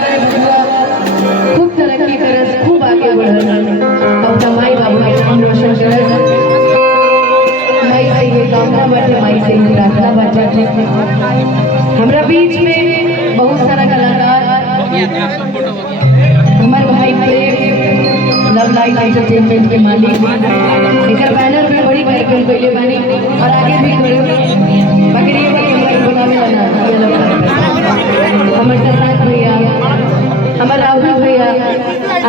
करे बबुआ खूब तरक्की करस, खूब आगे बढ़स, अपना माई बाबू के नाम रोशन करस। माई से ये कामना बाटे, माई से ये प्रार्थना बाटे। हमरा बीच में बहुत सारा कलाकार, हमारे भाई प्रेम लव लाइट एंटरटेनमेंट के मालिक, एक बैनर पे बड़ी कार्यक्रम पहले बानी और आगे भी करो। बाकी ये बनावे ना हमारे प्रसाद भैया, हमारे राहुल भैया,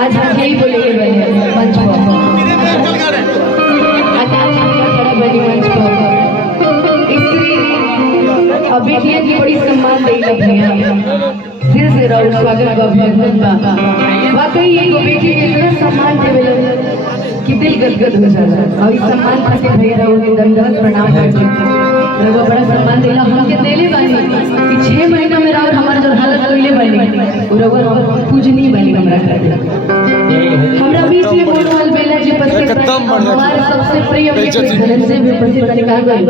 आज हम यही बोलेंगे बने मंच पर बड़ा बनी मंच पर अब बेटिया की बड़ी सम्मान दे भैया, दिल से राहुल स्वागत का वाकई ये बेटी के इतना सम्मान देवे कि दिल गदगद हो जाला। और इस सम्मान खातिर भैया राहुल के दंडवत प्रणाम करते, वो बड़ा सम्मान देला हमके देले बानी कि 6 महीना में राहुल हमार जो हालत कइले बानी वो पूजनी बानी हमरा कर। हमरा बीच में मोनवाल बेला जी पत्ते हमारे सबसे प्रिय धनंजय भी पत्ते तनिका गई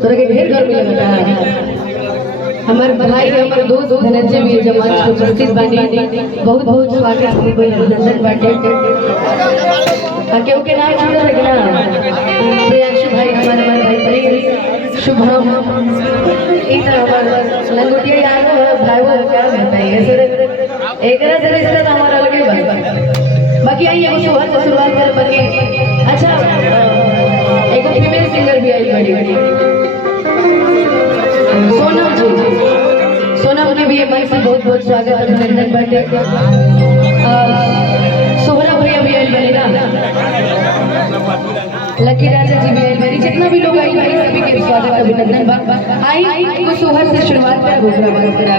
तोरा के ढेर गर्व लगता है। हमारे भाई हमारे दोस्त धनंजय भी जमात को उपस्थित बानी, बहुत बहुत स्वागत है, अभिनंदन बाटे। क्यों के नाम छोड़ रखना प्रियांशु भाई, हमारे भाई प्रेम शुभम, इस लंगोटिया याद हो भाई वो क्या बताइए सर एक तरह से हमारा अलग ही बाकी आई एगो सोहर से शुरुआत कर बाकी। अच्छा एगो फीमेल सिंगर भी आई बड़ी सोनम जी, सोनम ने भी मन से बहुत बहुत स्वागत अभिनंदन बाटे। सोहरा भैया भी आई बने ना, लकी राजा जी भी आई बनी, जितना भी लोग आई बनी सभी के स्वागत अभिनंदन बा। आई तो सोहर से शुरुआत कर घोषणा बात करा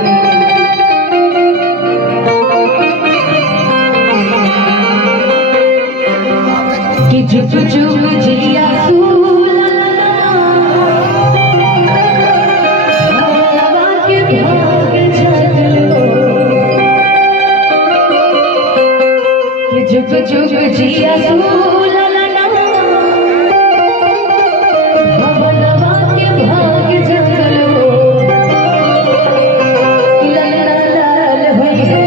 कि जुग जुग जिया जुग जुग जिया भवनवा के भाग जगल हो लाल लाल होई है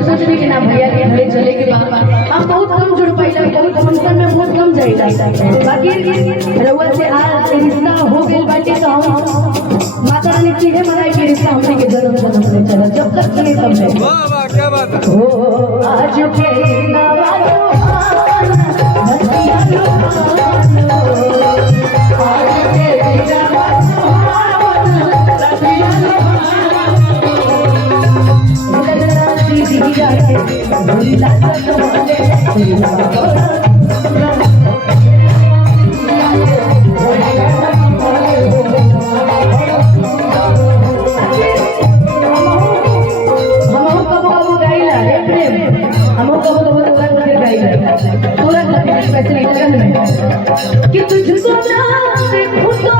सोचने के ना भैया के घरे चले के बाद हम बहुत कम जुड़ पाइला, बहुत फंक्शन में बहुत कम जाइला। बाकी रउआ से आज रिश्ता हो गेल बाटे तो हम माता रानी की है मनाई के रिश्ता हमने के जन्म जन्म से चला जब तक चले तब नहीं। वाह वाह क्या बात है। ओ आज के नवाजो भतिया लो कि तुझको ना देखूं तो